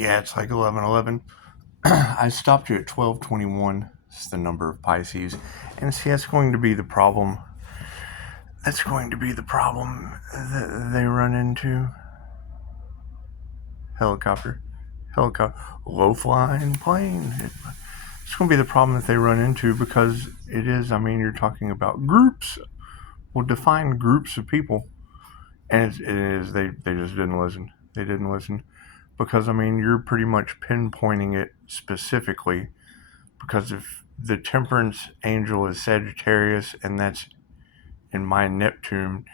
Yeah, it's like 11:11. I stopped you at 12:21. It's the number of Pisces. And see, that's going to be the problem. That's going to be the problem that they run into. Helicopter. Low-flying plane. It's going to be the problem that they run into because it is, you're talking about groups. Well, define groups of people. And they just didn't listen. They didn't listen. Because, you're pretty much pinpointing it specifically. Because if the temperance angel is Sagittarius, and that's in my Neptune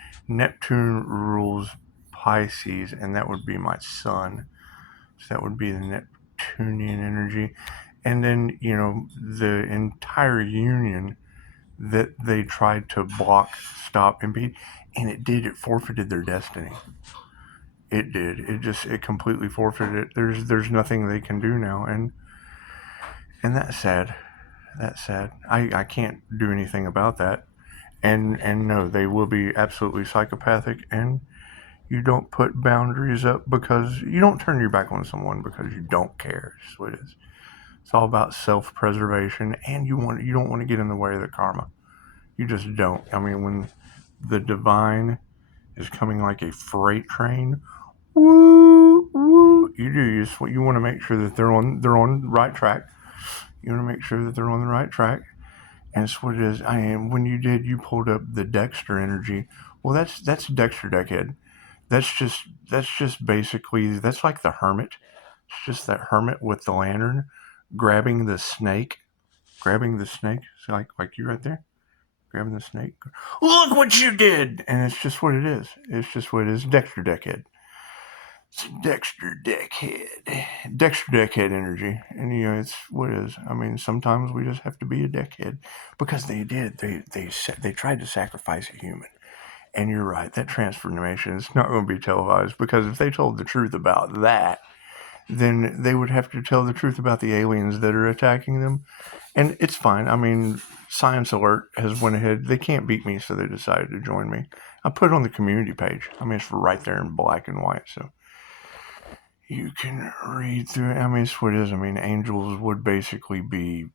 rules Pisces, and that would be my sun. So that would be the Neptunian energy. And then, the entire union that they tried to block, stop, impede, and it forfeited their destiny. It did. It completely forfeited it. There's nothing they can do now, and that's sad. That's sad. I can't do anything about that. And no, they will be absolutely psychopathic, and you don't put boundaries up because you don't turn your back on someone because you don't care. That's what it is. It's all about self-preservation, and you don't want to get in the way of the karma. You just don't. When the divine is coming like a freight train, woo, woo, you want to make sure that they're on the right track. You want to make sure that they're on the right track. And it's what it is. When you pulled up the Dexter energy. Well, that's Dexter Deckhead. That's just basically, that's like the Hermit. It's just that Hermit with the lantern grabbing the snake. It's like you right there. Grabbing the snake. Look what you did! And it's just what it is. It's just what it is. Dexter Deckhead. It's Dexter Deckhead energy. And, it's what it is. Sometimes we just have to be a deckhead. Because they did. They tried to sacrifice a human. And you're right, that transformation is not going to be televised. Because if they told the truth about that, then they would have to tell the truth about the aliens that are attacking them. And it's fine. Science Alert has went ahead. They can't beat me, so they decided to join me. I put it on the community page. It's right there in black and white, so you can read through it. It's what it is. Angels would basically be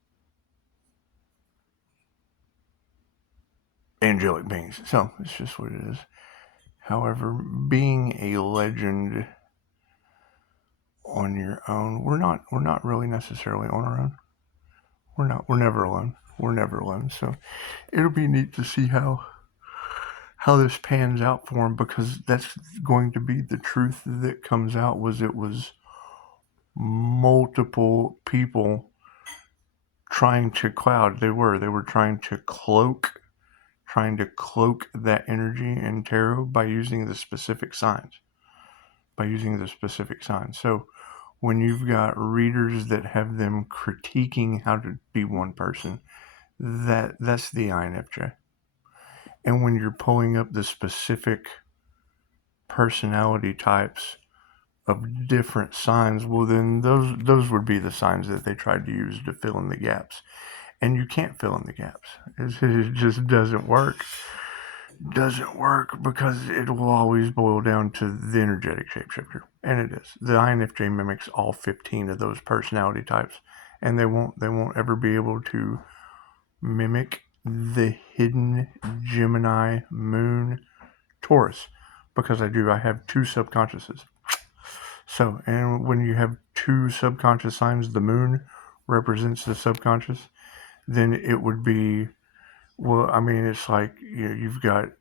angelic beings. So it's just what it is. However, being a legend on your own, we're not really necessarily on our own. We're never alone. So it'll be neat to see how this pans out for him, because that's going to be the truth that comes out. It was multiple people trying to cloud. They were trying to cloak that energy in tarot by using the specific signs. So when you've got readers that have them critiquing how to be one person, that's the INFJ. And when you're pulling up the specific personality types of different signs, well, then those would be the signs that they tried to use to fill in the gaps. And you can't fill in the gaps. It just doesn't work. Because it will always boil down to the energetic shapeshifter. And it is. The INFJ mimics all 15 of those personality types. And they won't ever be able to mimic the hidden Gemini, Moon, Taurus, because I have two subconsciouses. So, and when you have two subconscious signs, the Moon represents the subconscious, then it would be, well, it's like, you've got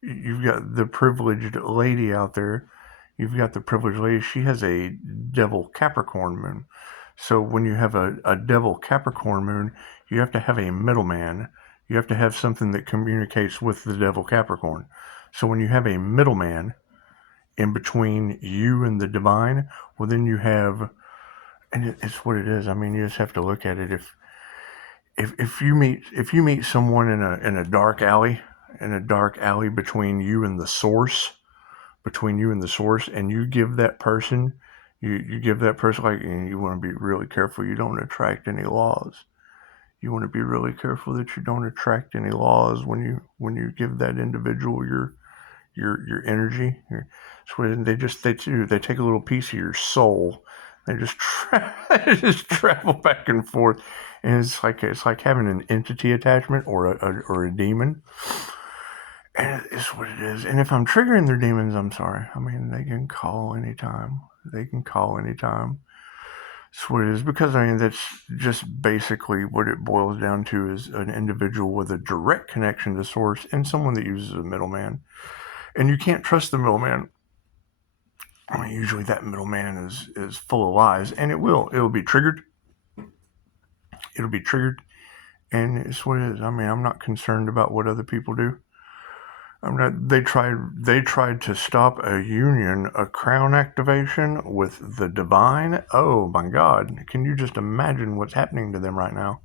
the privileged lady out there. You've got the privileged lady. She has a devil Capricorn moon. So when you have a devil Capricorn moon, you have to have a middleman. You have to have something that communicates with the devil Capricorn. So when you have a middleman in between you and the divine, well, then you have, and it's what it is. You just have to look at it. If you meet someone in a dark alley, between you and the source, and you give that person, like, and you want to be really careful you don't attract any laws. You want to be really careful that you don't attract any laws when you give that individual your energy. So they take a little piece of your soul. They just they just travel back and forth, and it's like having an entity attachment or a demon. And it's what it is. And if I'm triggering their demons, I'm sorry. I mean, they can call anytime. They can call anytime. That's what it is. Because, I mean, that's just basically what it boils down to is an individual with a direct connection to source and someone that uses a middleman. And you can't trust the middleman. I mean, usually that middleman is full of lies. And it'll be triggered. It'll be triggered. And it's what it is. I mean, I'm not concerned about what other people do. They tried to stop a union, a crown activation with the divine. Oh my God! Can you just imagine what's happening to them right now?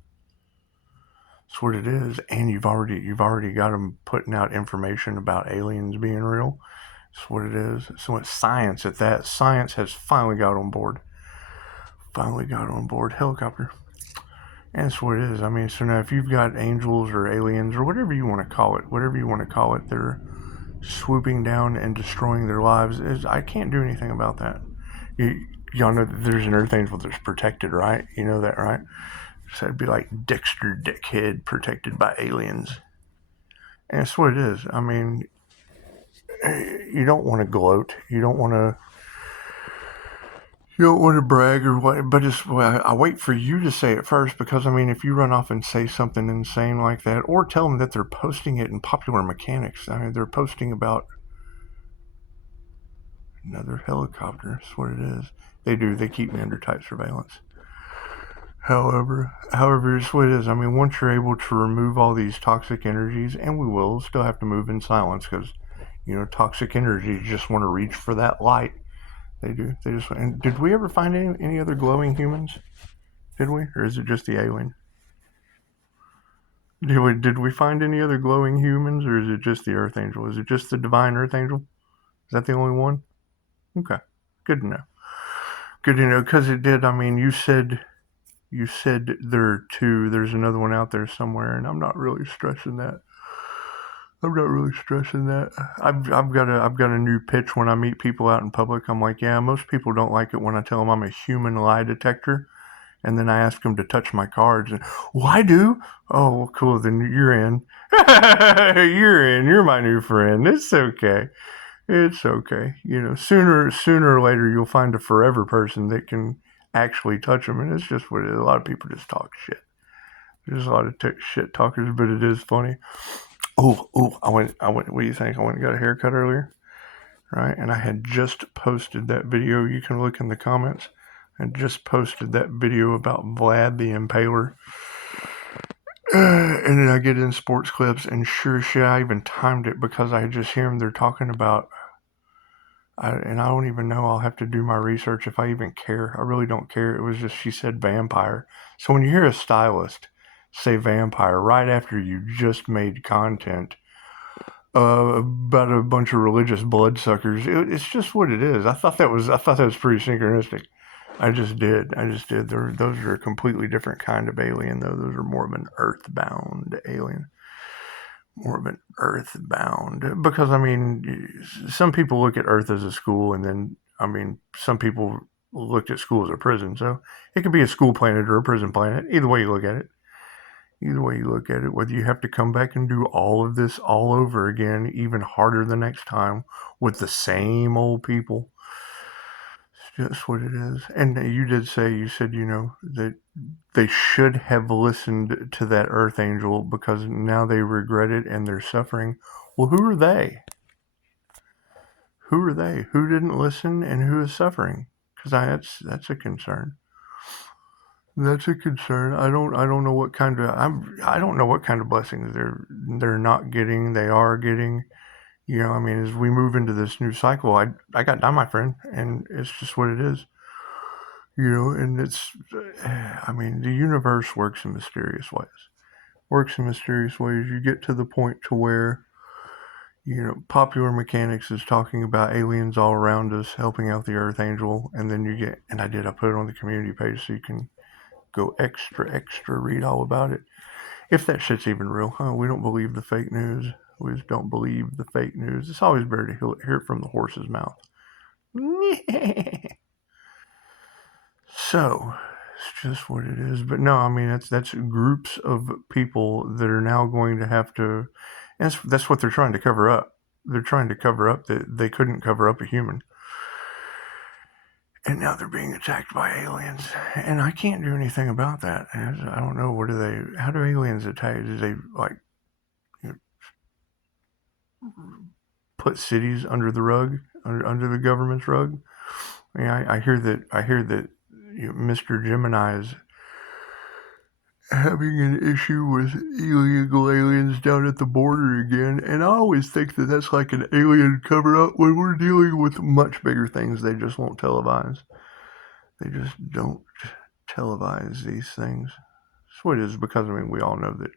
That's what it is. And you've already got them putting out information about aliens being real. That's what it is. So it's science at that. Science has finally got on board. Helicopter. And that's what it is. I mean, so now if you've got angels or aliens or whatever you want to call it, they're swooping down and destroying their lives. I can't do anything about that. Y'all know that there's an earth angel that's protected, right? You know that, right? So it'd be like Dexter, dickhead, protected by aliens. And that's what it is. I mean, you don't want to gloat. You don't want to brag or what, but I wait for you to say it first, because I mean, if you run off and say something insane like that, or tell them that they're posting it in Popular Mechanics, I mean, they're posting about another helicopter. That's what it is. They do. They keep me under tight surveillance. However, it's what it is. I mean, once you're able to remove all these toxic energies, and we will still have to move in silence, because, toxic energies just want to reach for that light. They do. They just. And did we ever find any other glowing humans? Did we, or is it just the alien? Did we find any other glowing humans, or is it just the Earth Angel? Is it just the divine Earth Angel? Is that the only one? Okay, good to know. Good to know, because it did. I mean, you said there are two. There's another one out there somewhere, and I'm not really stressing that. I've got a new pitch when I meet people out in public. I'm like, yeah, most people don't like it when I tell them I'm a human lie detector, and then I ask them to touch my cards. And, well, I do. Oh, well, cool. Then you're in. You're in. You're my new friend. It's okay. It's okay. Sooner or later you'll find a forever person that can actually touch them, and it's just what it is. A lot of people just talk shit. There's a lot of shit talkers, but it is funny. I went. What do you think? I went and got a haircut earlier, right? And I had just posted that video. You can look in the comments. I just posted that video about Vlad the Impaler. And then I get in sports clips, and sure shit, I even timed it because I just hear them. They're talking about, and I don't even know. I'll have to do my research if I even care. I really don't care. It was just, she said vampire. So when you hear a stylist say vampire right after you just made content about a bunch of religious bloodsuckers, it's just what it is. I thought that was pretty synchronistic. I just did. Those are a completely different kind of alien, though. Those are more of an earthbound alien. Because, I mean, some people look at Earth as a school, and then, I mean, some people looked at school as a prison. So it could be a school planet or a prison planet. Either way you look at it. Whether you have to come back and do all of this all over again, even harder the next time, with the same old people. It's just what it is. And you said, that they should have listened to that Earth Angel because now they regret it and they're suffering. Well, who are they? Who didn't listen and who is suffering? Because that's a concern. That's a concern. I don't know what kind of blessings they're not getting. They are getting. I mean, as we move into this new cycle, I got down, my friend, and it's just what it is. And it's, I mean, the universe works in mysterious ways. You get to the point to where, Popular Mechanics is talking about aliens all around us, helping out the Earth Angel, and then I put it on the community page so you can go extra read all about it. If that shit's even real, we don't believe the fake news. We just don't believe the fake news. It's always better to hear it from the horse's mouth. So it's just what it is. But no, I mean that's groups of people that are now going to have to. And that's what they're trying to cover up. They're trying to cover up that they couldn't cover up a human, and now they're being attacked by aliens, and I can't do anything about that. I don't know. What do they? How do aliens attack? Do they like you know, put cities under the rug, under the government's rug? I mean, I hear that. Mr. Gemini is having an issue with illegal aliens down at the border again, and I always think that that's like an alien cover-up when we're dealing with much bigger things they just won't televise. They just don't televise these things. That's what it is, because, I mean, we all know that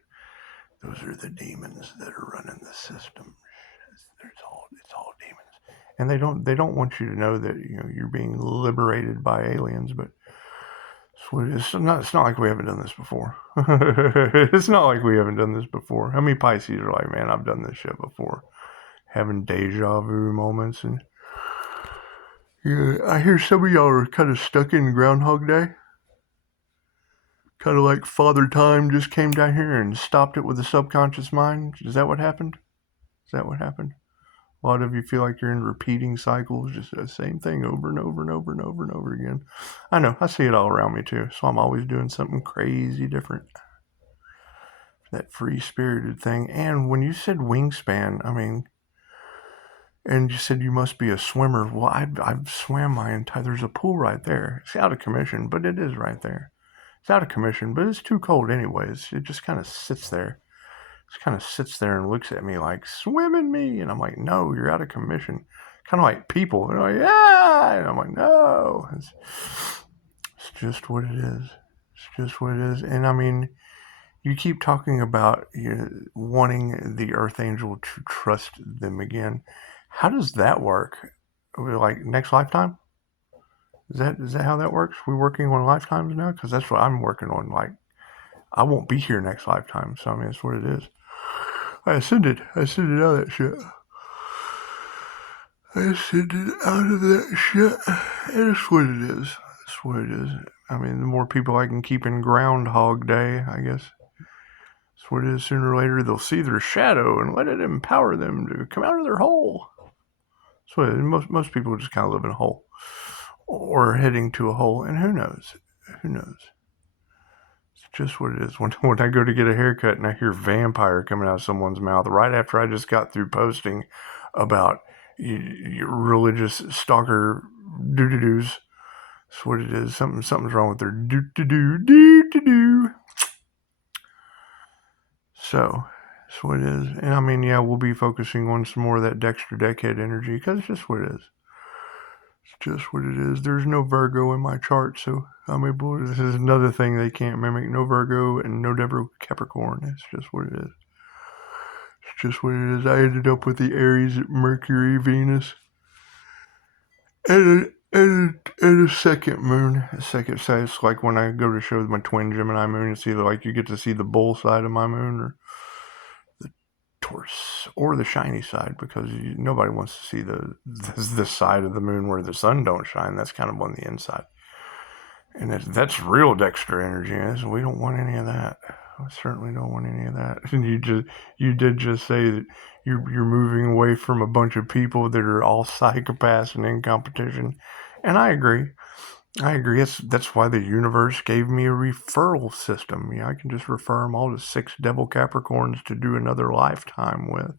those are the demons that are running the system. It's all demons. And they don't want you to know that you're being liberated by aliens, but it's not like we haven't done this before. It's not like we haven't done this before. How many Pisces are like, man, I've done this shit before, having deja vu moments? And yeah, I hear some of y'all are kind of stuck in Groundhog Day, kind of like Father Time just came down here and stopped it with the subconscious mind. Is that what happened? A lot of you feel like you're in repeating cycles, just the same thing over and over and over and over and over again. I know, I see it all around me too, so I'm always doing something crazy different. That free-spirited thing. And when you said wingspan, I mean, and you said you must be a swimmer. Well, I've swam my entire, there's a pool right there. It's out of commission, but it is right there. It's out of commission, but it's too cold anyways. It just kind of sits there. And looks at me like, swim in me. And I'm like, no, you're out of commission. Kind of like people. They're like, yeah. And I'm like, no. It's just what it is. And I mean, you keep talking about wanting the Earth Angel to trust them again. How does that work? Like next lifetime? Is that how that works? We're working on lifetimes now? Because that's what I'm working on. Like, I won't be here next lifetime. So, I mean, that's what it is. I ascended out of that shit. And that's what it is. I mean, the more people I can keep in Groundhog Day, I guess. That's what it is. Sooner or later, they'll see their shadow and let it empower them to come out of their hole. That's what it is. Most people just kind of live in a hole. Or heading to a hole. And who knows? Just what it is. When I go to get a haircut and I hear vampire coming out of someone's mouth right after I just got through posting about your religious stalker doo-doo-doos. That's what it is. Something's wrong with their doo-doo-doo. So, that's what it is. And I mean, yeah, we'll be focusing on some more of that Dexter Deckhead energy, because it's just what it is. There's no Virgo in my chart, so I'm able. This is another thing they can't mimic. No Virgo and no Deborah Capricorn. It's just what it is. I ended up with the Aries, Mercury, Venus, and a second moon. So it's like when I go to show my twin Gemini moon, it's either like you get to see the bull side of my moon or the Taurus or the shiny side, because nobody wants to see the side of the moon where the sun don't shine. That's kind of on the inside, and that's real Dexter energy. So we don't want any of that. I certainly don't want any of that. And you did just say that you're moving away from a bunch of people that are all psychopaths and in competition, and I agree. That's why the universe gave me a referral system. I can just refer them all to 6 Devil Capricorns to do another lifetime with.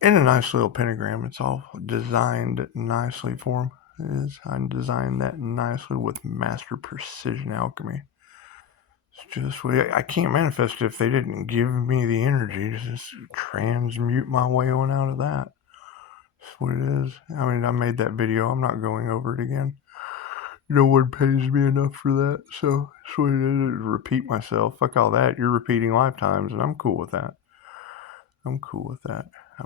In a nice little pentagram. It's all designed nicely for them. It is. I designed that nicely with master precision alchemy. It's just, I can't manifest if they didn't give me the energy to just transmute my way on out of that. That's what it is. I mean, I made that video. I'm not going over it again. No one pays me enough for that, so that's what it is. Repeat myself. Fuck all that. You're repeating lifetimes, and I'm cool with that. I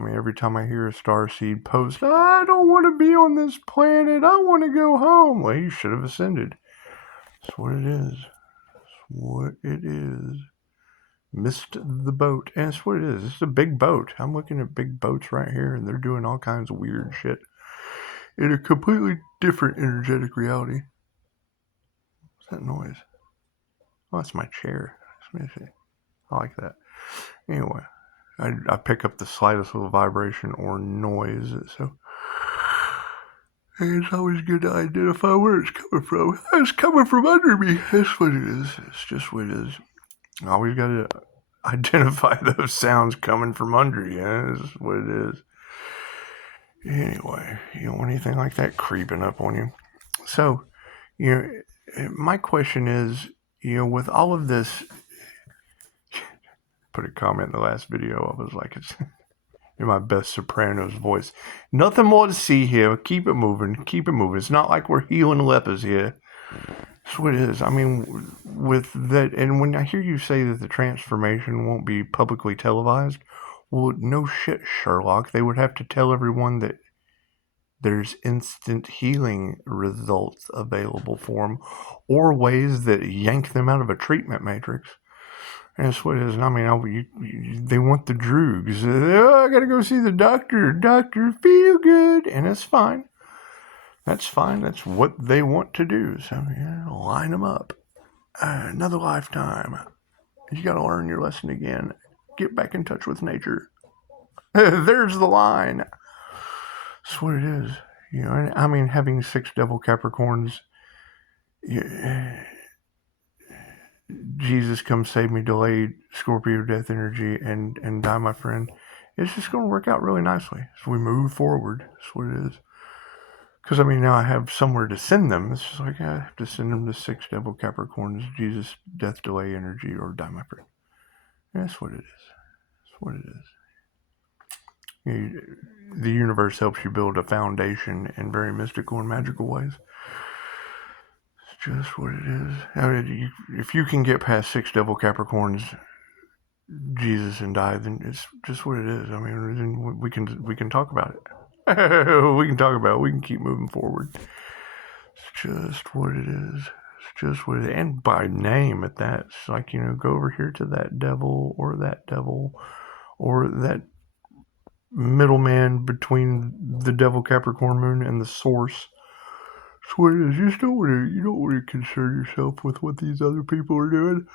mean, every time I hear a starseed post, I don't want to be on this planet. I want to go home. Well, you should have ascended. That's what it is. Missed the boat. And that's what it is. It's a big boat. I'm looking at big boats right here, and they're doing all kinds of weird shit in a completely different energetic reality. that noise? Oh, that's my chair. Let me see. I like that. Anyway, I pick up the slightest little vibration or noise, so it's always good to identify where it's coming from. It's coming from under me. That's what it is. It's just what it is. I always got to identify those sounds coming from under you. That's what it is. Anyway, you don't want anything like that creeping up on you. So, my question is, with all of this, put a comment in the last video. I was like, it's in my best Sopranos voice. Nothing more to see here. Keep it moving. Keep it moving. It's not like we're healing lepers here. That's what it is. I mean, with that, and when I hear you say that the transformation won't be publicly televised, well, no shit, Sherlock. They would have to tell everyone that there's instant healing results available for them, or ways that yank them out of a treatment matrix. And that's what it is. And I mean, they want the droogs. I gotta go see the doctor. Doctor, feel good. And it's fine. That's fine. That's what they want to do. So, line them up. Another lifetime. You gotta learn your lesson again. Get back in touch with nature. There's the line. That's what it is. And I mean, having 6 devil Capricorns, Jesus come save me, delayed Scorpio death energy, and die my friend. It's just going to work out really nicely as we move forward. That's what it is. Because, I mean, now I have somewhere to send them. It's just like I have to send them to 6 devil Capricorns, Jesus death delay energy, or die my friend. That's what it is. That's what it is. The universe helps you build a foundation in very mystical and magical ways. It's just what it is. I mean, if you can get past 6 devil Capricorns, Jesus, and die, then it's just what it is. I mean, then we can talk about it. We can talk about it. We can keep moving forward. It's just what it is. It's just what it is. And by name at that. It's like, go over here to that devil, or that middleman between the devil Capricorn moon and the source. That's what it is. You don't want to concern yourself with what these other people are doing.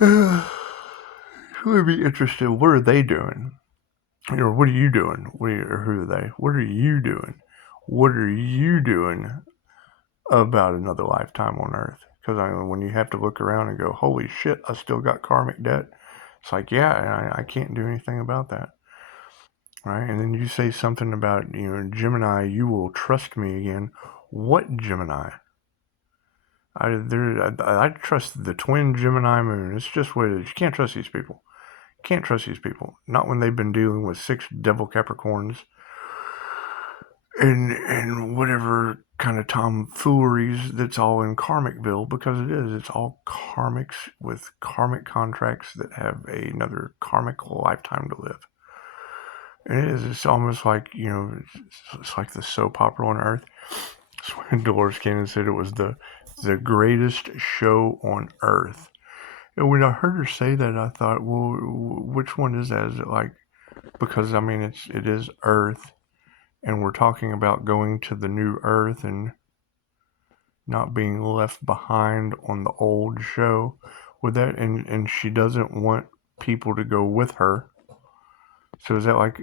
It would be interesting. What are they doing? What are you doing? Who are they? What are you doing? What are you doing about another lifetime on Earth? Because when you have to look around and go, holy shit, I still got karmic debt. It's like, yeah, I can't do anything about that. Right? And then you say something about, Gemini, you will trust me again. What Gemini? I trust the twin Gemini moon. It's just what it is. You can't trust these people. Can't trust these people. Not when they've been dealing with 6 devil Capricorns and whatever kind of tomfooleries that's all in Karmicville, because it is. It's all karmics with karmic contracts that have another karmic lifetime to live. And it is. It's almost like, it's like the soap opera on Earth. It's when Dolores Cannon said it was the greatest show on Earth. And when I heard her say that, I thought, well, which one is that? Is it like, because I mean, it is Earth, and we're talking about going to the new Earth and not being left behind on the old show with that, and she doesn't want people to go with her. So is that like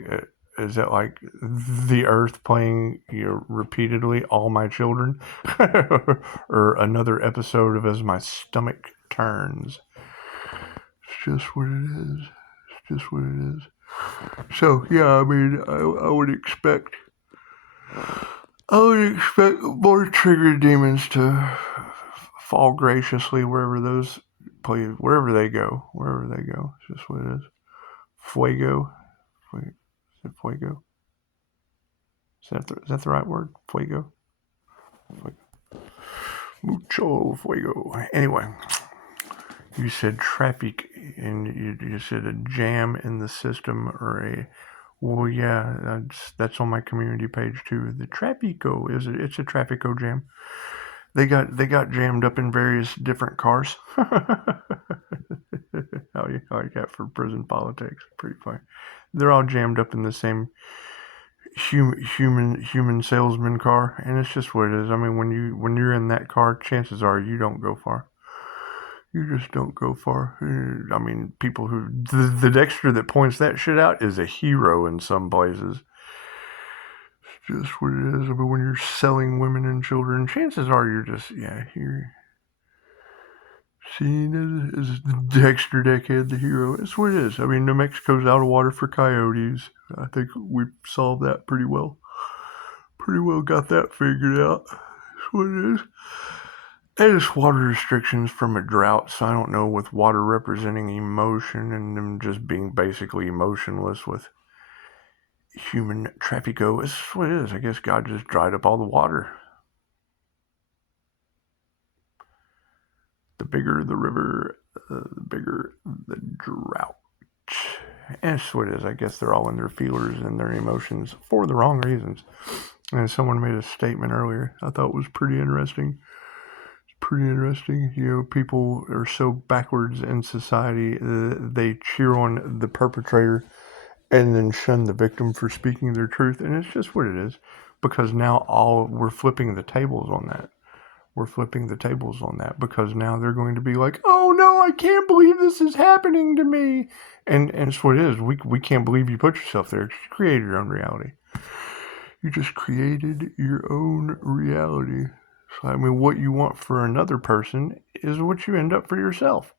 the Earth playing repeatedly All My Children, or another episode of As My Stomach Turns? It's just what it is. It's just what it is. So yeah, I mean, I would expect more trigger demons to fall graciously wherever they go. It's just what it is. Fuego. Is it fuego? Is that the right word? Fuego. Mucho fuego. Anyway, you said traffic, and you said a jam in the system, or well, yeah, that's on my community page too. The Trafico it's a Trafico jam. They got jammed up in various different cars. How you got for prison politics? Pretty funny. They're all jammed up in the same human salesman car, and it's just what it is. I mean, when you're in that car, chances are you don't go far. You just don't go far. I mean, people who the Dexter that points that shit out is a hero in some places. It's just what it is. I mean, when you're selling women and children, chances are you're seen as Dexter Deckhead, the hero. It's what it is. I mean, New Mexico's out of water for coyotes. I think we've solved that pretty well. Pretty well got that figured out. That's what it is. And it's water restrictions from a drought, so I don't know, with water representing emotion and them just being basically emotionless with human traffico. It's what it is. I guess God just dried up all the water. The bigger the river, the bigger the drought. And it's what it is. I guess they're all in their feelers and their emotions for the wrong reasons. And someone made a statement earlier I thought was pretty interesting. You know, people are so backwards in society, they cheer on the perpetrator and then shun the victim for speaking their truth. And it's just what it is, because now we're flipping the tables on that. Because now they're going to be like, oh no, I can't believe this is happening to me. And it's what it is. We can't believe you put yourself there. You created your own reality. You just created your own reality. So, I mean, what you want for another person is what you end up for yourself.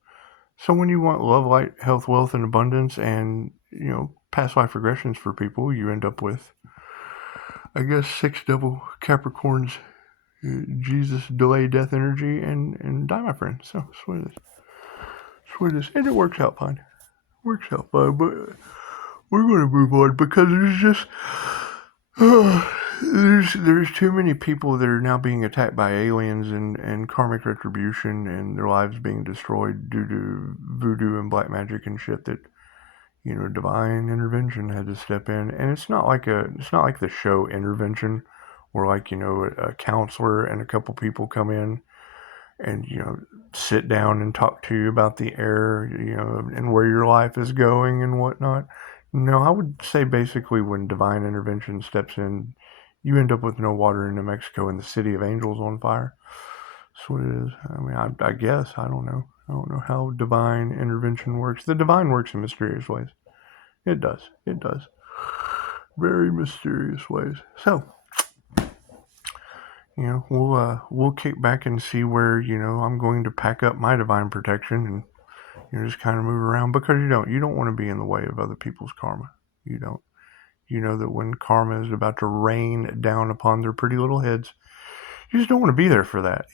So when you want love, light, health, wealth, and abundance, and, you know, past life regressions for people, you end up with, I guess, 6 double Capricorns, Jesus, delay, death energy, and die, my friend. So that's what it is. And it works out fine. But we're going to move on, because there's just there's too many people that are now being attacked by aliens and karmic retribution, and their lives being destroyed due to voodoo and black magic and shit, that, you know, divine intervention had to step in. And it's not like the show Intervention, where, like, you know, a counselor and a couple people come in and, you know, sit down and talk to you about the air, you know, and where your life is going and whatnot. No, I would say basically when divine intervention steps in, you end up with no water in New Mexico and the city of angels on fire. That's what it is. I mean, I guess, I don't know. I don't know how divine intervention works. The divine works in mysterious ways. It does. Very mysterious ways. So, you know, we'll kick back and see where, you know, I'm going to pack up my divine protection and, you know, just kind of move around, because you don't want to be in the way of other people's karma. You don't. You know that when karma is about to rain down upon their pretty little heads, you just don't want to be there for that.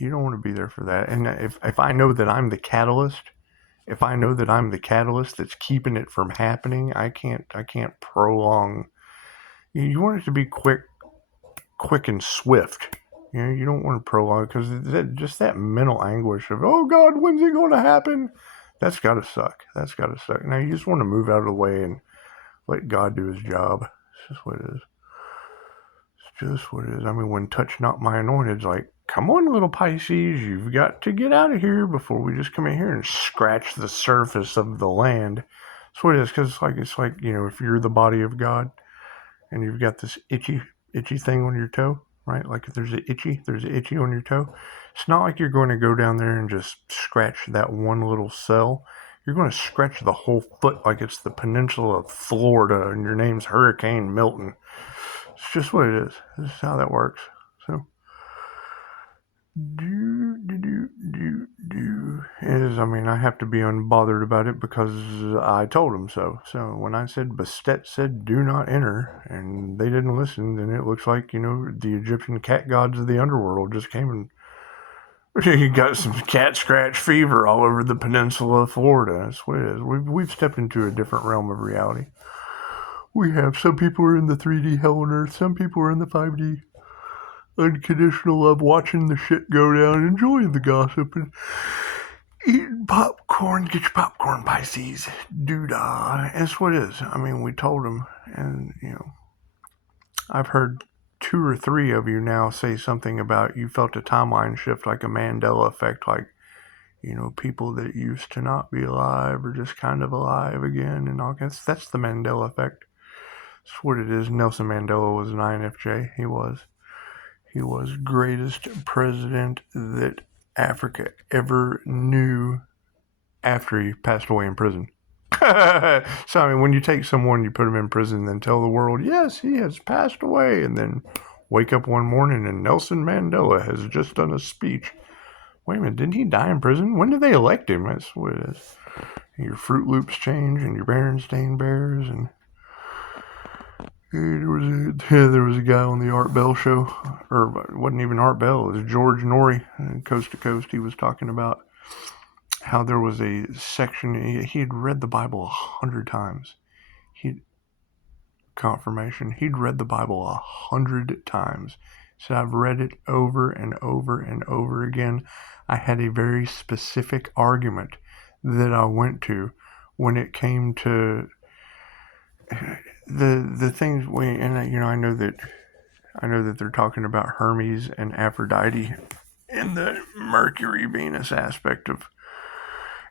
And if I know that I'm the catalyst, that's keeping it from happening, I can't prolong. You want it to be quick and swift. You know, you don't want to prolong, because just that mental anguish of, oh God, when's it going to happen? That's got to suck. Now you just want to move out of the way and let God do his job. It's just what it is. I mean, when touch not my anointed's like, come on, little Pisces, you've got to get out of here before we just come in here and scratch the surface of the land. That's what it is, because it's like, you know, if you're the body of God and you've got this itchy thing on your toe, right? Like if there's an itchy on your toe, it's not like you're going to go down there and just scratch that one little cell. You're going to scratch the whole foot like it's the peninsula of Florida and your name's Hurricane Milton. It's just what it is. This is how that works. So, I mean, I have to be unbothered about it because I told them so. So when I said Bastet said do not enter, and they didn't listen, then it looks like, you know, the Egyptian cat gods of the underworld just came and you got some cat scratch fever all over the peninsula of Florida. That's what it is. We've stepped into a different realm of reality. We have. Some people are in the 3D hell on earth. Some people are in the 5D unconditional love, watching the shit go down, enjoying the gossip, and eating popcorn. Get your popcorn, Pisces. Doodah. That's what it is. I mean, we told them, and, you know, I've heard 2 or 3 of you now say something about you felt a timeline shift, like a Mandela effect, like, you know, people that used to not be alive are just kind of alive again, and all that. That's the Mandela effect. That's what it is. Nelson Mandela was an INFJ. He was. He was greatest president that Africa ever knew after he passed away in prison. So, I mean, when you take someone, you put him in prison, then tell the world, yes, he has passed away, and then wake up one morning and Nelson Mandela has just done a speech. Wait a minute, didn't he die in prison? When did they elect him? That's what it is. And your Fruit Loops change, and your Berenstain Bears, and there was a guy on the Art Bell show, or it wasn't even Art Bell, it was George Norrie, Coast to Coast. He was talking about how there was a section, he had read the Bible 100 times. He'd read the Bible 100 times. So I've read it over and over and over again. I had a very specific argument that I went to when it came to the things I know that they're talking about Hermes and Aphrodite in the Mercury Venus aspect of.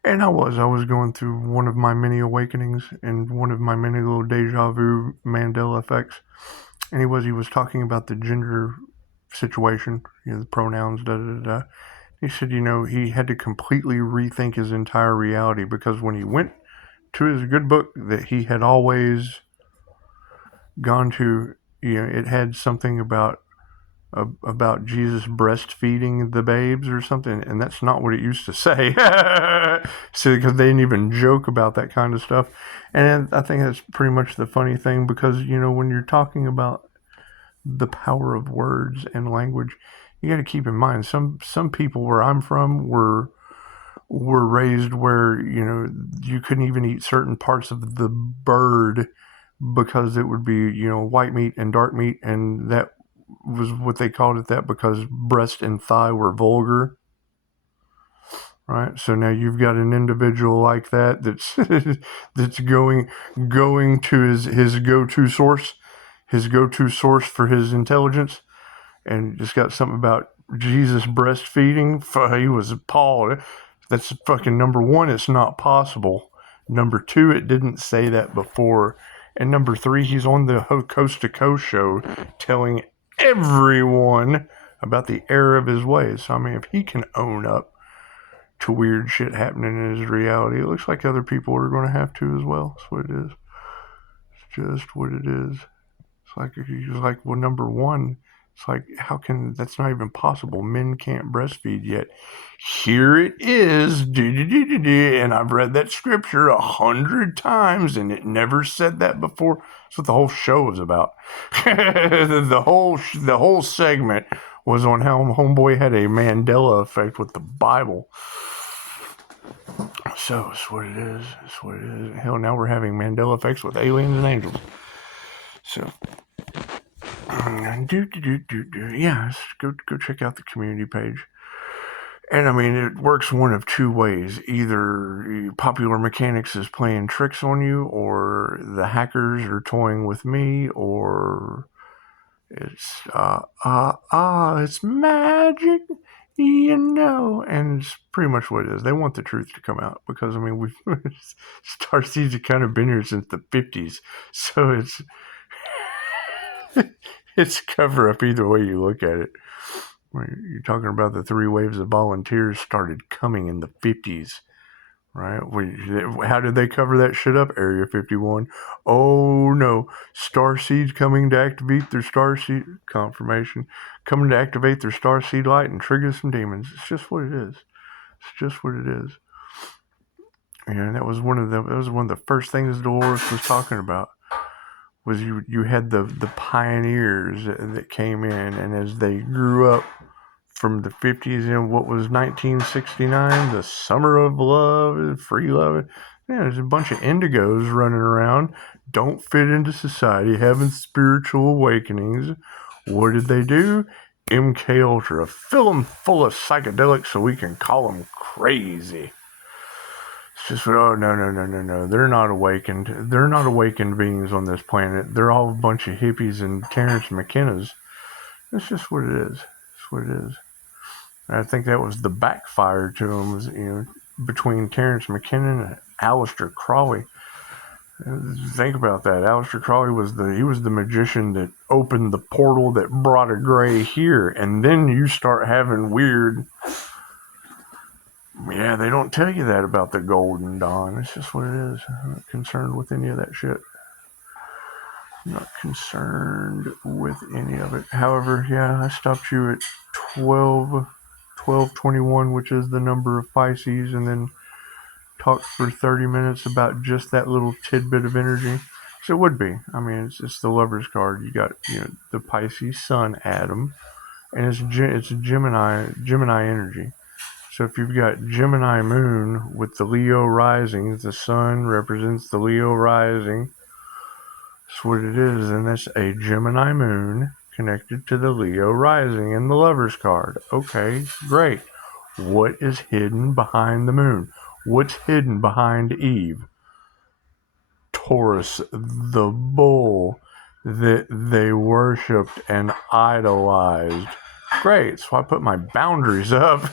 And I was going through one of my many awakenings and one of my many little deja vu Mandela effects. And he was talking about the gender situation, the pronouns, da-da-da-da. He said, he had to completely rethink his entire reality because when he went to his good book that he had always gone to, it had something about Jesus breastfeeding the babes or something, and that's not what it used to say. So, because they didn't even joke about that kind of stuff. And I think that's pretty much the funny thing because, when you're talking about the power of words and language, you got to keep in mind some people where I'm from were raised where, you couldn't even eat certain parts of the bird because it would be, white meat and dark meat, and that was what they called it that because breast and thigh were vulgar, right? So now you've got an individual like that's that's going to his go-to source for his intelligence, and just got something about Jesus breastfeeding. He was appalled. That's fucking number one. It's not possible. Number two, it didn't say that before. And number three, he's on the Coast to Coast show telling everyone about the error of his ways. So, I mean, if he can own up to weird shit happening in his reality, it looks like other people are going to have to as well. That's what it is. It's just what it is. It's like, well, number one, it's like, how can, that's not even possible. Men can't breastfeed yet. Here it is. And I've read that scripture 100 times and it never said that before. That's what the whole show was about. the whole segment was on how homeboy had a Mandela effect with the Bible. So it's what it is. It's what it is. Hell, now we're having Mandela effects with aliens and angels. So, yeah, go check out the community page. And I mean, it works one of two ways. Either Popular Mechanics is playing tricks on you, or the hackers are toying with me, or it's, it's magic, and it's pretty much what it is. They want the truth to come out because, I mean, Starseeds have kind of been here since the 50s. So it's cover up either way you look at it. You're talking about the 3 waves of volunteers started coming in the 50s, right? How did they cover that shit up? Area 51. Oh no, Starseeds coming to activate their Starseed confirmation, coming to activate their Starseed light and trigger some demons. It's just what it is. It's just what it is. And that was one of the first things Dolores was talking about. Was you had the pioneers that came in, and as they grew up from the 50s in what was 1969, the summer of love, free love, there's a bunch of indigos running around, don't fit into society, having spiritual awakenings. What did they do? MK Ultra, fill them full of psychedelics so we can call them crazy. It's just, oh, no. They're not awakened. They're not awakened beings on this planet. They're all a bunch of hippies and Terrence McKenna's. It's just what it is. It's what it is. And I think that was the backfire to them, was, between Terrence McKenna and Aleister Crowley. Think about that. Aleister Crowley was the magician that opened the portal that brought a gray here, and then you start having weird. Yeah, they don't tell you that about the Golden Dawn. It's just what it is. I'm not concerned with any of that shit. I'm not concerned with any of it. However, yeah, I stopped you at 12:21, which is the number of Pisces, and then talked for 30 minutes about just that little tidbit of energy. So it would be. I mean, it's the Lover's card. You got the Pisces Sun Atom, and it's a Gemini energy. So if you've got Gemini Moon with the Leo rising, the Sun represents the Leo rising. That's what it is, and that's a Gemini Moon connected to the Leo rising in the Lover's card. Okay, great. What is hidden behind the moon? What's hidden behind Eve? Taurus, the bull that they worshipped and idolized. Great, so I put my boundaries up.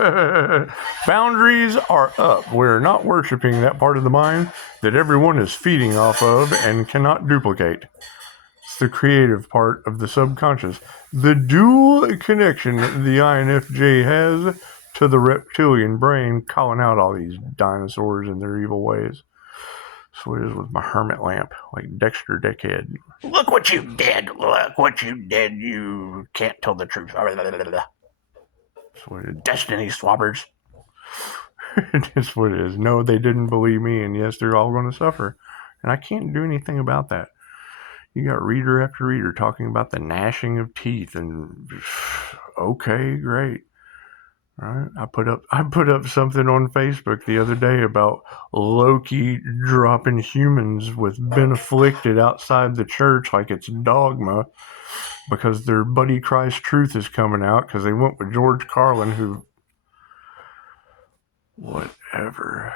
Boundaries are up. We're not worshiping that part of the mind that everyone is feeding off of and cannot duplicate. It's the creative part of the subconscious. The dual connection the INFJ has to the reptilian brain, calling out all these dinosaurs and their evil ways. So it is with my hermit lamp, like Dexter Dickhead. Look what you did! Look what you did! You can't tell the truth. So it is. Destiny swabbers. That's what it is. No, they didn't believe me, and yes, they're all going to suffer. And I can't do anything about that. You got reader after reader talking about the gnashing of teeth, and okay, great. Right. I put up something on Facebook the other day about Loki dropping humans with been afflicted outside the church like it's dogma because their Buddy Christ truth is coming out because they went with George Carlin, who whatever,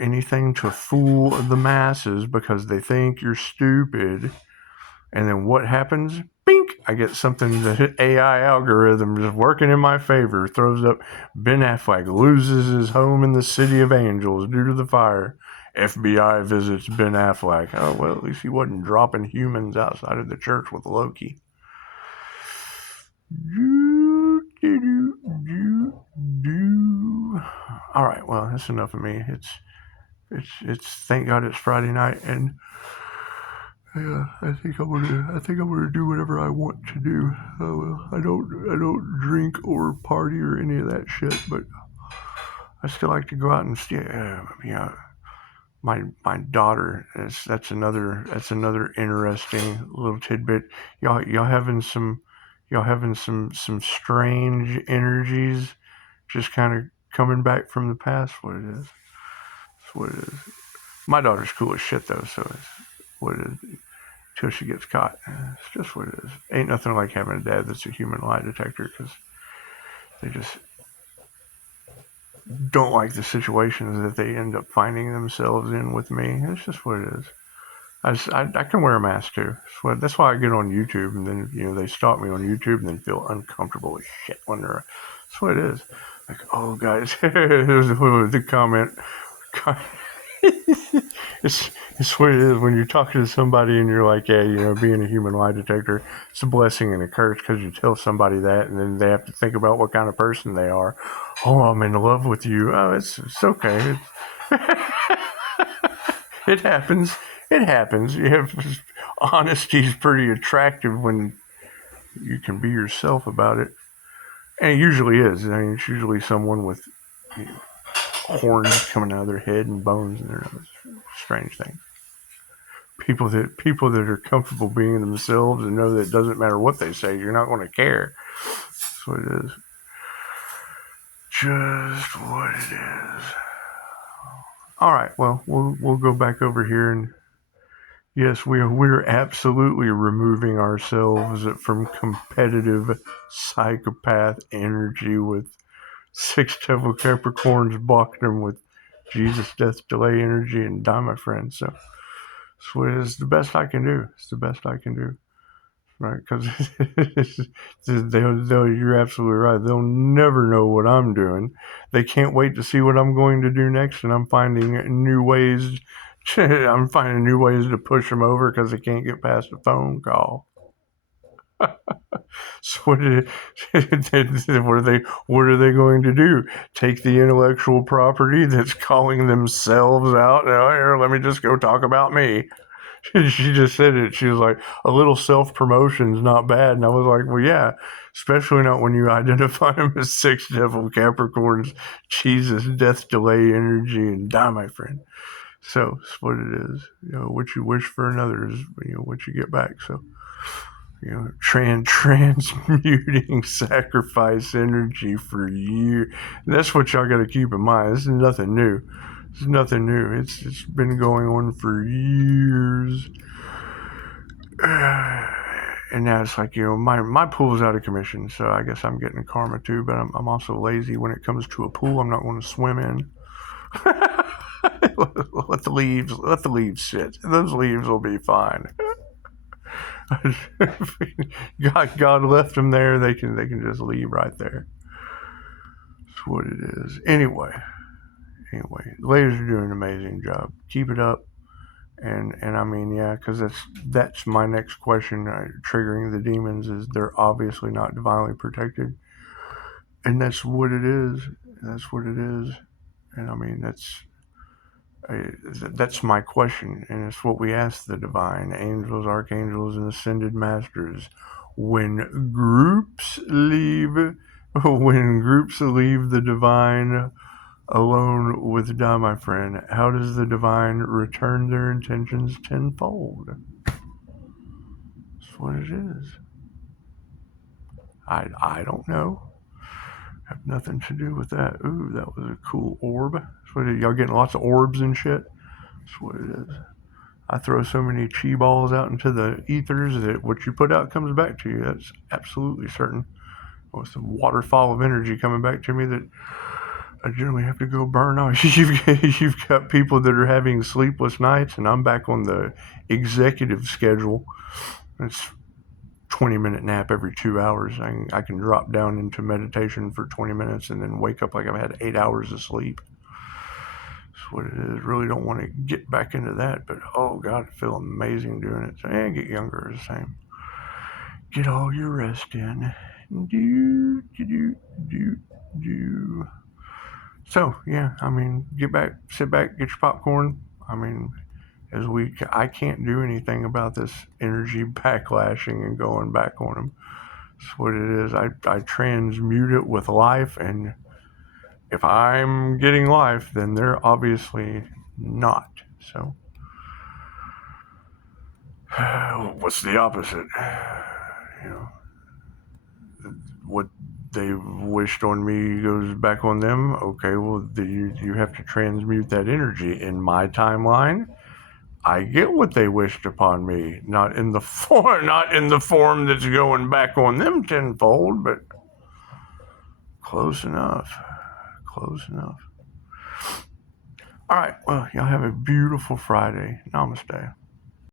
anything to fool the masses because they think you're stupid. And then what happens? Bink! I get something that AI algorithm just working in my favor. Throws up Ben Affleck loses his home in the city of angels due to the fire. FBI visits Ben Affleck. Oh, well, at least he wasn't dropping humans outside of the church with Loki. All right, well, that's enough of me. It's thank God it's Friday night, and yeah, I think I'm gonna do whatever I want to do. I don't drink or party or any of that shit, but I still like to go out and my daughter. That's another interesting little tidbit. Y'all having some strange energies, just kind of coming back from the past. What it is. That's what it is. My daughter's cool as shit though, so it's what it is. Till she gets caught. It's just what it is. Ain't nothing like having a dad that's a human lie detector, because they just don't like the situations that they end up finding themselves in with me. It's just what it is. I can wear a mask too. That's why I get on YouTube, and then they stalk me on YouTube and then feel uncomfortable as shit when they're. That's what it is. Like, oh guys, here's the comment. It's what it is when you're talking to somebody and you're like, yeah, being a human lie detector, it's a blessing and a curse, because you tell somebody that and then they have to think about what kind of person they are. Oh, I'm in love with you. Oh, it's okay. It happens. It happens. Honesty is pretty attractive when you can be yourself about it. And it usually is. I mean, it's usually someone with horns coming out of their head and bones in their nose. Strange thing. People that are comfortable being themselves and know that it doesn't matter what they say, you're not going to care. That's what it is. Just what it is. All right. Well, we'll go back over here, and yes, we're absolutely removing ourselves from competitive psychopath energy with six devil Capricorns blocking them with Jesus death delay energy and die, my friend. So it's the best I can do. It's the best I can do. Right? Because you're absolutely right. They'll never know what I'm doing. They can't wait to see what I'm going to do next, and I'm finding new ways I'm finding new ways to push them over because they can't get past a phone call. So what are they going to do? Take the intellectual property that's calling themselves out? Now, here, let me just go talk about me. She just said it. She was like, a little self-promotion is not bad. And I was like, well, yeah, especially not when you identify them as six devil Capricorns, Jesus, death, delay, energy, and die, my friend. So it's what it is. What you wish for another is, what you get back. So, transmuting sacrifice energy for years. That's what y'all got to keep in mind. This is nothing new. It's nothing new. It's been going on for years. And now it's like, my pool's out of commission, so I guess I'm getting karma too, but I'm also lazy when it comes to a pool I'm not going to swim in. Let the leaves sit. Those leaves will be fine. God left them there. They can just leave right there. That's what it is. Anyway, ladies are doing an amazing job. Keep it up. And I mean, yeah, because that's my next question. Triggering the demons is they're obviously not divinely protected, and that's what it is. That's what it is. And I mean, that's my question, and it's what we ask the divine angels, archangels, and ascended masters when groups leave the divine alone with Da, my friend. How does the divine return their intentions tenfold? That's what it is. I don't know. Have nothing to do with that. Ooh, that was a cool orb. That's what y'all getting lots of orbs and shit. That's what it is. I throw so many chi balls out into the ethers that what you put out comes back to you. That's absolutely certain. With some waterfall of energy coming back to me that I generally have to go burn off. You've got people that are having sleepless nights, and I'm back on the executive schedule. It's 20-minute nap every 2 hours. I can drop down into meditation for 20 minutes and then wake up like I've had 8 hours of sleep. That's what it is. Really don't want to get back into that, but oh God, I feel amazing doing it. So, get younger is the same. Get all your rest in. Do. So, yeah, I mean, sit back, get your popcorn. I mean, I can't do anything about this energy backlashing and going back on them. That's what it is. I transmute it with life, and if I'm getting life, then they're obviously not. So, what's the opposite? What they wished on me goes back on them. Okay, well, you have to transmute that energy. In my timeline, I get what they wished upon me, not in the form that's going back on them tenfold, but close enough. All right, well, y'all have a beautiful Friday. Namaste.